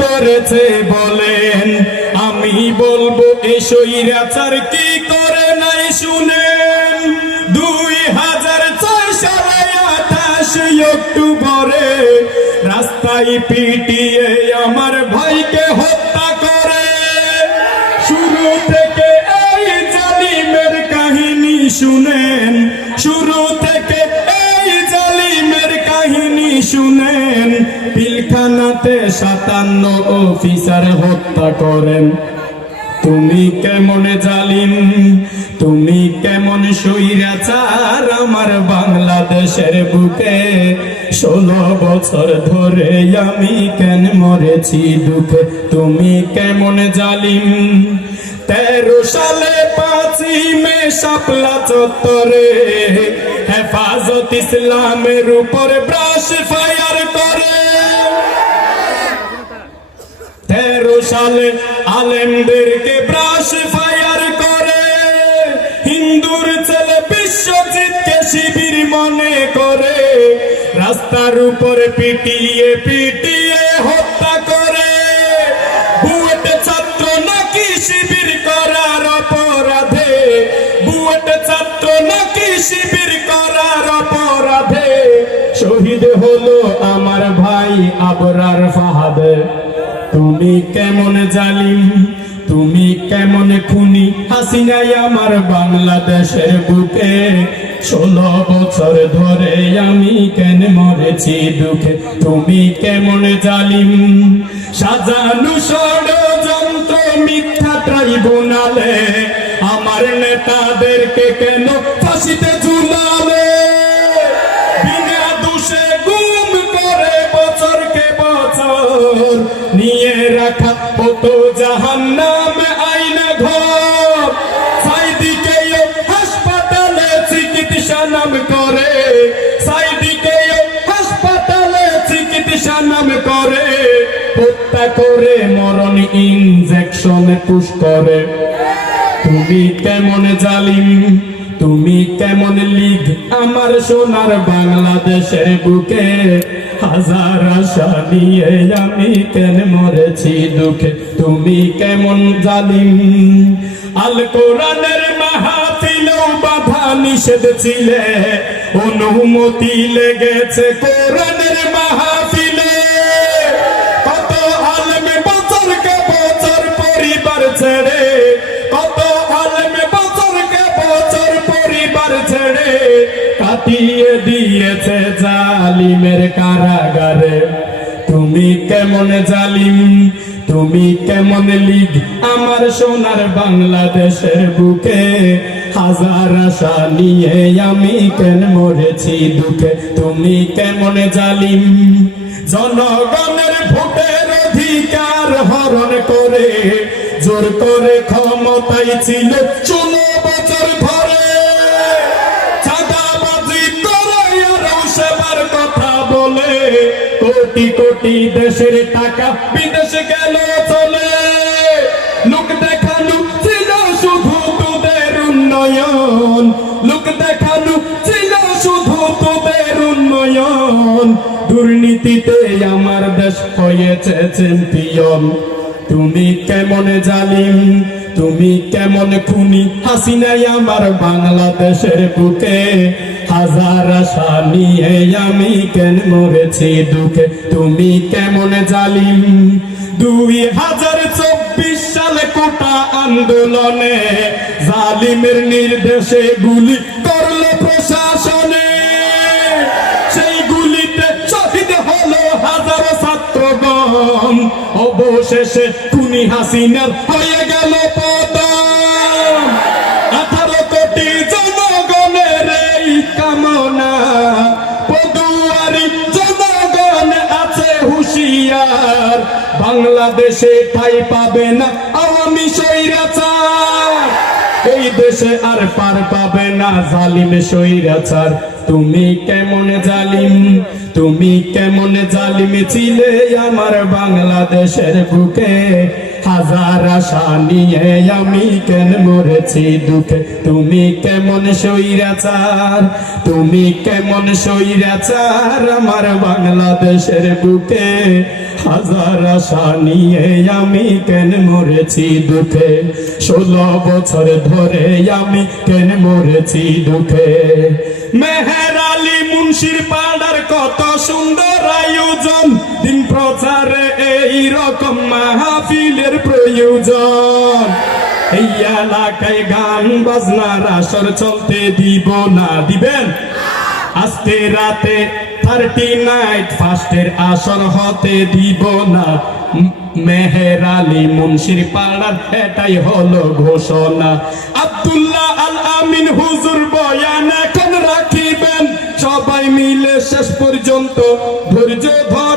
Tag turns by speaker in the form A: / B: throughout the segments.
A: করেছে বলেন, আমি বলব এই সৈরাচার কি করে নাই শুনেন? দুই হাজার ছয় সালে আঠাশ অক্টোবরে রাস্তায় পিটিয়ে আমার ভাইকে হত্যা করে। শুরু থেকে এই জালিমের কাহিনী শুনেন, শুরু থেকে এই জালিমের কাহিনী শুনেন। পিলখানাতে সাতান্ন অফিসার হত্যা করেন। তুমি কেমন জালিম, তুমি কেমন সৈরাচার আমার বাংলাদেশের বুকে ষোলো বছর ধরে আমি কেন মরেছি দুঃখে? তুমি কেমন জালিম? তেরো সালে পাঁচই মে শাপলা চত্বরে হেফাজত ইসলামের উপর ব্রাশ ফায়ার সালে আলেমদেরকে ব্রাশ ফায়ার করে। হিন্দুর ছেলে বিশ্বজিৎকে শিবির মনে করে। রাস্তার উপরে পিটিয়ে পিটিয়ে হত্যা করে। বুয়েট ছাত্র নাকি শিবির করার অপরাধে? বুয়েট ছাত্র নাকি শিবির করার অপরাধে? শহীদ হলো আমার ভাই আবরার ফাহাদে। তুমি কেমন জালিম? তুমি কেমন খুনি? হাসিনাই আমার বাংলাদেশের বুকে। ষোলো বছর ধরে আমি কেন মরেছি দুঃখে? তুমি কেমন জালিম? সাজানু ষড়যন্ত্র মিথ্যা ট্রাইব্যুনালে। আমার নেতাদেরকে কেন ফাঁসিতে নিয়ে রাখা কত জাহান্নাম আইনা ঘর। সাইদিকেও হাসপাতালে চিকিৎসা নাম করে। সাইদিকেও হাসপাতালে চিকিৎসা নাম করে। হত্যা করে মরণ ইনজেকশন পুশ করে। তুমি কেমন জালিম, তুমি কেমন লিগ। আমার সোনার বাংলাদেশের বুকে হাজার আশা নিয়ে আমি কেন মরেছি দুঃখে? তুমি কেমন জালিম? আল কোরআনের মাহফিলেও বাধা নিষেধ ছিলে। অনুমতি লেগেছে কোরআনের মাহফিলে। কত আলমে বছরকে বছর পরিবার ছেড়ে, কত আলমে বছরকে বছর পরিবার ছেড়ে কাটিয়ে দিয়েছে জালিমের কারাগারে। তুমি কেমন জালিম? তুমি কেমন লিগ? আমার সোনার বাংলাদেশের বুকে হাজার আশা নিয়ে আমি কেন মরেছি দুঃখে? তুমি কেমন জালিম? জনগণের ভোটের অধিকার হরণ করে, জোর করে ক্ষমতায় ছিল চলো কোটি কোটি দেশের টাকা বিদেশে গেল চলে। লোক দেখানো ছিল শুধু তোদের উন্নয়ন। লোক দেখানো ছিল শুধু তোদের উন্নয়ন। দুর্নীতিতে আমার দেশ হয়েছে চ্যাম্পিয়ন তুমি কেমন জালিম? তুমি কেমন খুনি? হাসিনাই আমার বাংলাদেশের বুকে। হাজার আশা নিয়ে আমি কেন মরেছি দুঃখে? তুমি কেমন জালিম? দুই হাজার চব্বিশ সালে কোটা আন্দোলনে জালিমের নির্দেশে গুলি করল প্রশাসনে। সেই গুলিতে শহীদ হলো হাজারো ছাত্রগণ। অবশেষে খুনি হাসিনার হয়ে বাংলাদেশে ঠাই পাবে না, আওয়ামী এই দেশে আর পার পাবে না, জালিম স্বৈরাচার। তুমি কেমন জালিম, তুমি কেমন জালিম ছিলে আমার বাংলাদেশের বুকে। হাজার আশা নিয়ে আমি কেন মরেছি দুঃখে? তুমি কেমন স্বৈরাচার? তুমি কেমন স্বৈরাচার আমার বাংলাদেশের বুকে? হাজার আশা নিয়ে আমি কেন মরেছি দুঃখে? ষোলো বছর ধরে আমি কেন মরেছি দুঃখে? মেহের আলী মুন্সির পাড়ার কত সুন্দর আয়োজন। দিন প্রচারে এই রকম মাহফিলের প্রয়োজন। এই এলাকায় গান বাজনার আসর চলতে দিব না, দিবেন? আজকে রাতে থার্টি নাইট ফার্স্টের আসর হতে দিব না। মেহের আলী মুন্সির পাড়ার এটাই হলো ঘোষণা। আব্দুল্লাহ আল আমিন হুজুর বয়ান এখন রাখিবেন। সবাই মিলে শেষ পর্যন্ত ধৈর্য ধরে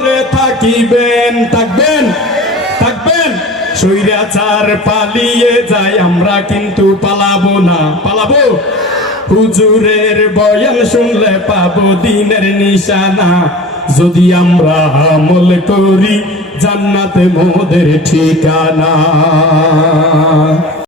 A: সৈরাচার পালিয়ে যাই আমরা কিন্তু পালাবো না। পালাবো? হুজুরের বয়ান শুনলে পাবো দিনের নিশানা। যদি আমরা আমল করি, জান্নাতে মোদের ঠিকানা।